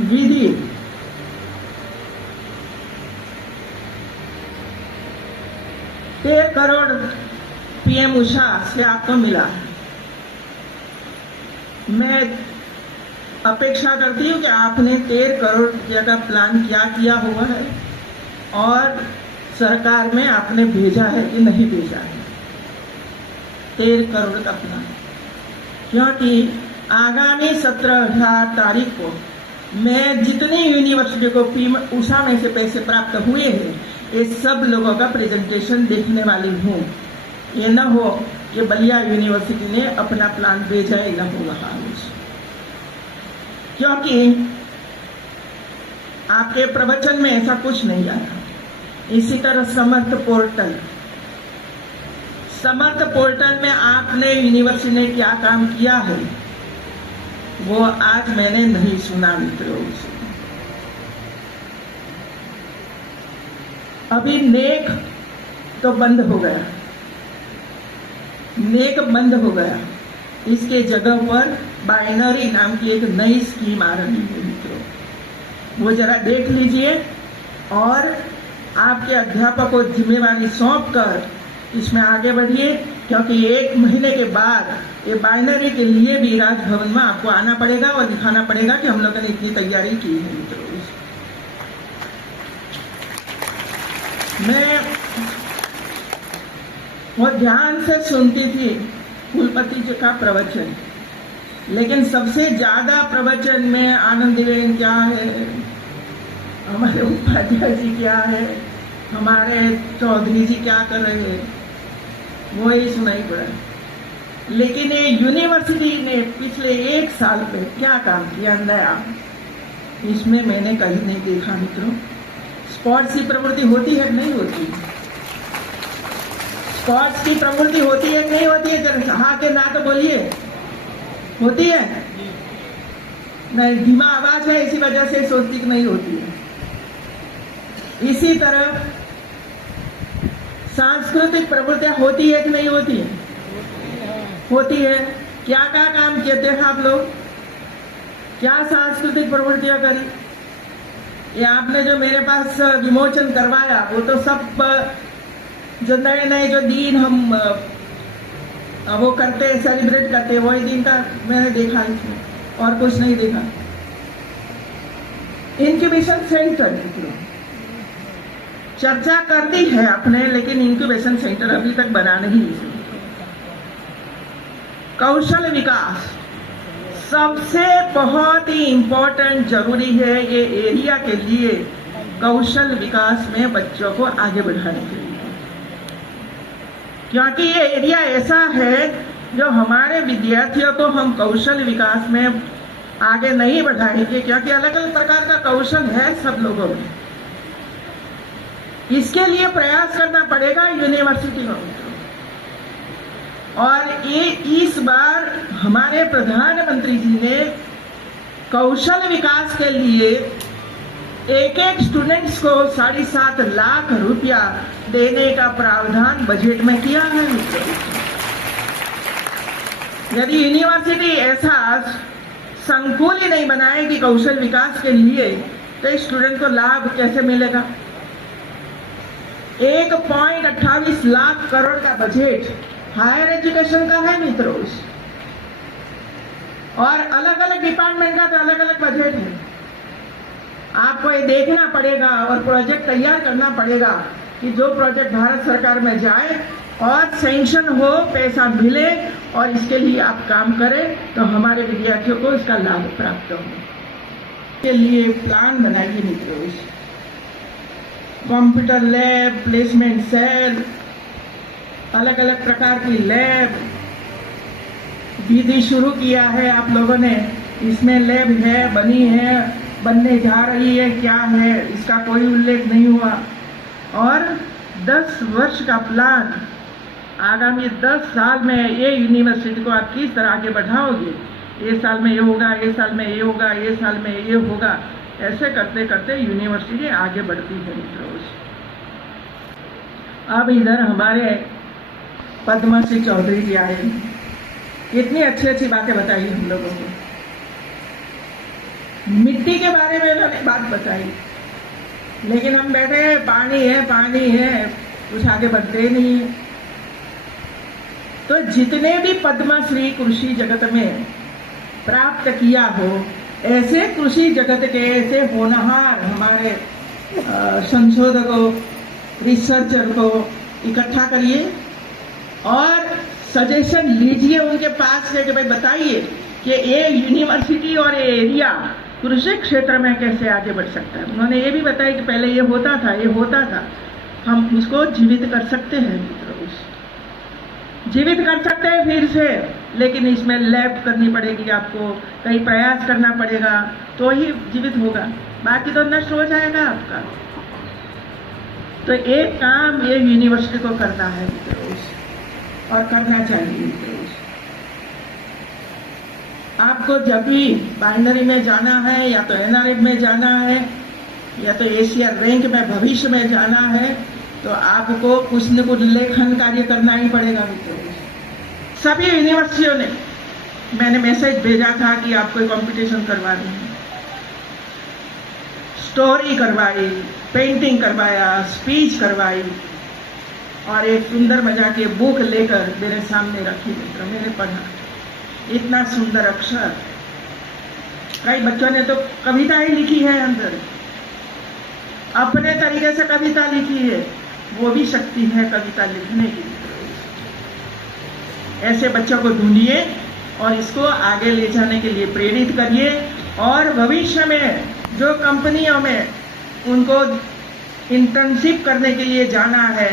विधि ₹13 crore PM Usha से आपको मिला है। मैं अपेक्षा करती हूँ कि आपने 13 करोड़ रुपया का प्लान क्या किया हुआ है और सरकार में आपने भेजा है कि नहीं भेजा है 13 करोड़ का प्लान, क्योंकि आगामी 17-18 तारीख को मैं जितनी यूनिवर्सिटी को पीएम उषा में से पैसे प्राप्त हुए हैं ये सब लोगों का प्रेजेंटेशन देखने वाली हूँ। ये न हो कि बलिया यूनिवर्सिटी ने अपना प्लान भेजा है, न हो रहा है, क्योंकि आपके प्रवचन में ऐसा कुछ नहीं आया। इसी तरह समर्थ पोर्टल में आपने यूनिवर्सिटी ने क्या काम किया है वो आज मैंने नहीं सुना मित्रों। अभी नेक तो बंद हो गया, इसके जगह पर बाइनरी नाम की एक नई स्कीम आ रही है मित्रों, वो जरा देख लीजिए और आपके अध्यापक को जिम्मेवारी सौंप कर इसमें आगे बढ़िए, क्योंकि 1 महीने के बाद ये बाइनरी के लिए भी राजभवन में आपको आना पड़ेगा और दिखाना पड़ेगा कि हम लोगों ने इतनी तैयारी की है मित्रों। मैं बहुत ध्यान से सुनती थी कुलपति जी का प्रवचन, लेकिन सबसे ज्यादा प्रवचन में आनंदीबेन क्या है, हमारे उपाध्याय जी क्या है, हमारे चौधरी जी क्या कर रहे हैं, वो ही सुनाई पड़ा। लेकिन ये यूनिवर्सिटी ने पिछले 1 साल में क्या काम किया नया, इसमें मैंने कहीं नहीं देखा मित्रों। स्पोर्ट्स की प्रवृत्ति होती है नहीं होती, स्पोर्ट्स की प्रवृत्ति होती है नहीं होती है, जरा हाँ के ना तो बोलिए, होती है नहीं, धीमा आवाज है इसी वजह से सोचती कि नहीं होती है। इसी तरह सांस्कृतिक प्रवृत्तियां होती है कि नहीं होती है, होती है। क्या क्या काम किए थे आप लोग, क्या सांस्कृतिक प्रवृत्तियां करी, ये आपने जो मेरे पास विमोचन करवाया वो तो सब जो नए नए जो दिन हम वो करते सेलिब्रेट करते वही दिन का मैंने देखा इसमें, और कुछ नहीं देखा। इंक्यूबेशन सेंटर चर्चा कर दी है आपने, लेकिन इंक्यूबेशन सेंटर अभी तक बना नहीं। कौशल विकास सबसे बहुत ही इंपॉर्टेंट जरूरी है ये एरिया के लिए, कौशल विकास में बच्चों को आगे बढ़ाने के लिए, क्योंकि ये एरिया ऐसा है जो हमारे विद्यार्थियों को हम कौशल विकास में आगे नहीं बढ़ाएंगे, क्योंकि अलग अलग प्रकार का कौशल है सब लोगों में। इसके लिए प्रयास करना पड़ेगा यूनिवर्सिटी को। और ये इस बार हमारे प्रधानमंत्री जी ने कौशल विकास के लिए एक स्टूडेंट्स को 7.5 लाख रुपया देने का प्रावधान बजट में किया है। यदि यूनिवर्सिटी ऐसा संकुल ही नहीं बनाएगी कौशल विकास के लिए तो स्टूडेंट को लाभ कैसे मिलेगा। 1.28 लाख करोड़ का बजट हायर एजुकेशन का है मित्रों, और अलग अलग डिपार्टमेंट का तो अलग अलग बजट है। आपको ये देखना पड़ेगा और प्रोजेक्ट तैयार करना पड़ेगा कि जो प्रोजेक्ट भारत सरकार में जाए और सैंक्शन हो, पैसा मिले और इसके लिए आप काम करें तो हमारे विद्यार्थियों को इसका लाभ प्राप्त हो। के लिए प्लान बनाइए मित्रों, कंप्यूटर लैब, प्लेसमेंट सेल, अलग अलग प्रकार की लैब विधि शुरू किया है आप लोगों ने। इसमें लैब है, बनी है, बनने जा रही है, क्या है इसका कोई उल्लेख नहीं हुआ। और 10 वर्ष का प्लान, आगामी 10 साल में ये यूनिवर्सिटी को आप किस तरह आगे बढ़ाओगे, ये साल में ये होगा, ये साल में ये होगा, ये साल में ये होगा, ऐसे करते करते यूनिवर्सिटी आगे बढ़ती है मित्रों। अब इधर हमारे पद्मश्री चौधरी जी आए, इतनी अच्छी अच्छी बातें बताई हम लोगों को। मिट्टी के बारे में उन्होंने बात बताई, लेकिन हम बैठे हैं पानी है, कुछ आगे बढ़ते ही नहीं है। तो जितने भी पद्मश्री कृषि जगत में प्राप्त किया हो, ऐसे कृषि जगत के ऐसे होनहार हमारे संशोधकों, रिसर्चर को इकट्ठा करिए और सजेशन लीजिए उनके पास से कि भाई बताइए कि ये यूनिवर्सिटी और ये एरिया कृषि क्षेत्र में कैसे आगे बढ़ सकता है। उन्होंने ये भी बताया कि पहले ये होता था, हम उसको जीवित कर सकते हैं मित्रों, जीवित कर सकते हैं फिर से, लेकिन इसमें लैब करनी पड़ेगी, आपको कई प्रयास करना पड़ेगा तो ही जीवित होगा, बाकी तो नष्ट हो जाएगा आपका। तो एक काम ये यूनिवर्सिटी को करना है मित्रों और करना चाहिए मित्रों। आपको जब भी बाइनरी में जाना है या तो एनआरएफ में जाना है या तो एशिया रैंक में भविष्य में जाना है, तो आपको कुछ न कुछ लेखन कार्य करना ही पड़ेगा मित्रों। सभी यूनिवर्सिटियों ने मैंने मैसेज भेजा था कि आपको कंपटीशन करवा रही है, स्टोरी करवाई, पेंटिंग करवाया, स्पीच करवाई और एक सुंदर मजा के बुक लेकर मेरे सामने रखी मित्रों। मैंने पढ़ा, इतना सुंदर अक्षर, कई बच्चों ने तो कविता ही लिखी है, अंदर अपने तरीके से कविता लिखी है, वो भी शक्ति है कविता लिखने की। ऐसे बच्चों को ढूंढिए और इसको आगे ले जाने के लिए प्रेरित करिए और भविष्य में जो कंपनियों में उनको इंटर्नशिप करने के लिए जाना है